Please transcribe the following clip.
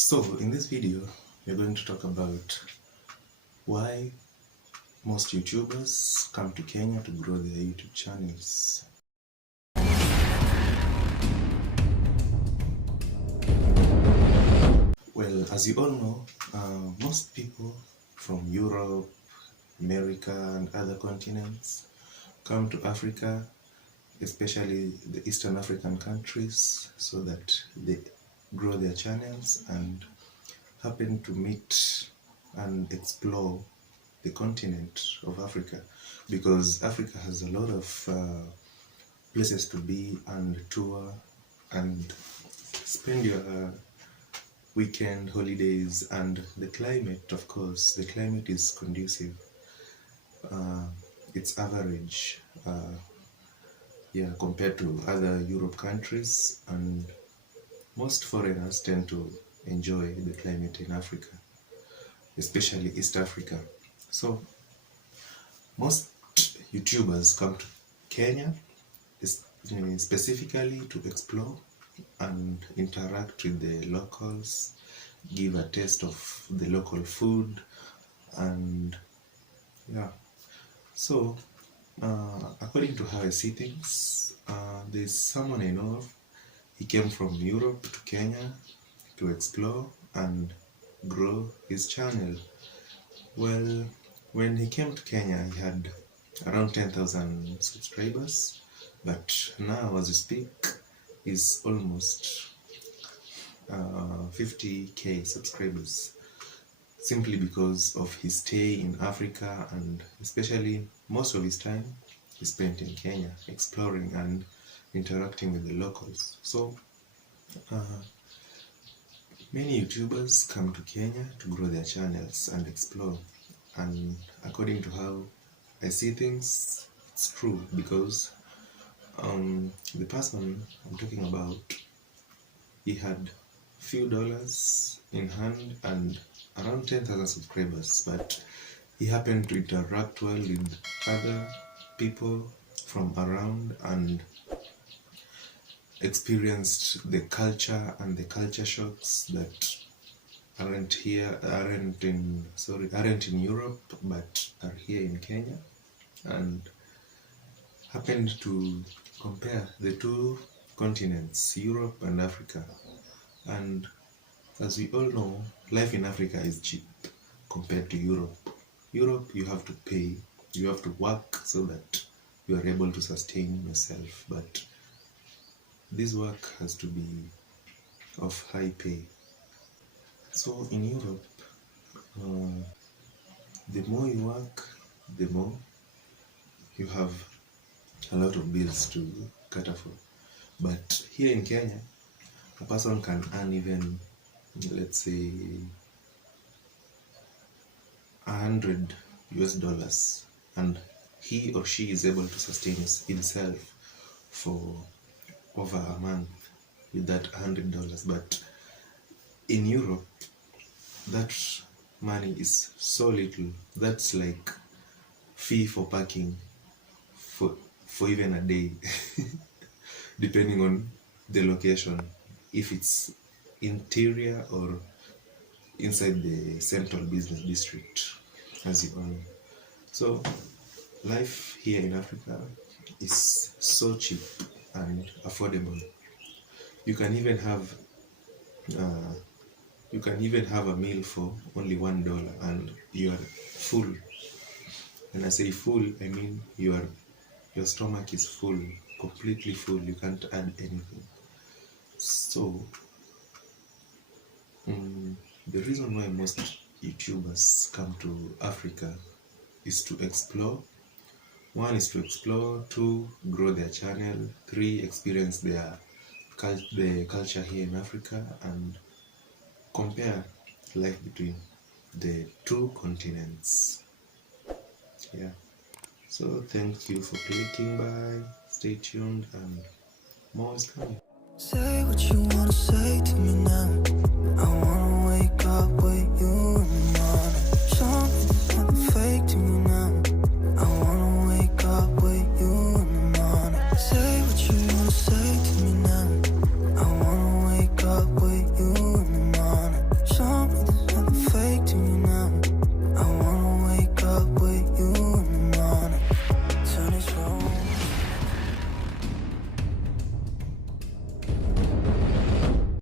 So in this video, we're going to talk about why most YouTubers come to Kenya to grow their YouTube channels. Well, as you all know, most people from Europe, America and other continents come to Africa, especially the Eastern African countries, so that they grow their channels and happen to meet and explore the continent of Africa, because Africa has a lot of places to be and tour and spend your weekend holidays. And the climate, of course, the climate is conducive. It's average, compared to other Europe countries, and most foreigners tend to enjoy the climate in Africa, especially East Africa. So most YouTubers come to Kenya specifically to explore and interact with the locals, give a taste of the local food, and so according to how I see things, there's someone I know of. He came from Europe to Kenya to explore and grow his channel. Well, when he came to Kenya, he had around 10,000 subscribers, but now as we speak, he's almost 50k subscribers, simply because of his stay in Africa, and especially most of his time he spent in Kenya exploring and interacting with the locals. So many YouTubers come to Kenya to grow their channels and explore, and according to how I see things, it's true, because the person I'm talking about, he had few dollars in hand and around 10,000 subscribers, but he happened to interact well with other people from around and experienced the culture and the culture shocks that aren't in Europe, but are here in Kenya, and happened to compare the two continents, Europe and Africa. And as we all know, life in Africa is cheap compared to Europe. Europe, you have to pay, you have to work so that you are able to sustain yourself, but this work has to be of high pay. So in Europe, the more you work, the more you have a lot of bills to cater for. But here in Kenya, a person can earn even, let's say, $100, and he or she is able to sustain himself for over a month with that $100. But in Europe, that money is so little. That's like fee for parking for even a day, depending on the location, if it's interior or inside the central business district, as you all know. So life here in Africa is so cheap and affordable. You can even have a meal for only $1 and you are full. When I say full, I mean your stomach is full, completely full. You can't add anything. So the reason why most YouTubers come to Africa is to explore. One is to explore, two, grow their channel, three, experience the culture here in Africa, and compare life between the two continents. So thank you for clicking by. Stay tuned, and more is coming. Say what you wanna say to me now.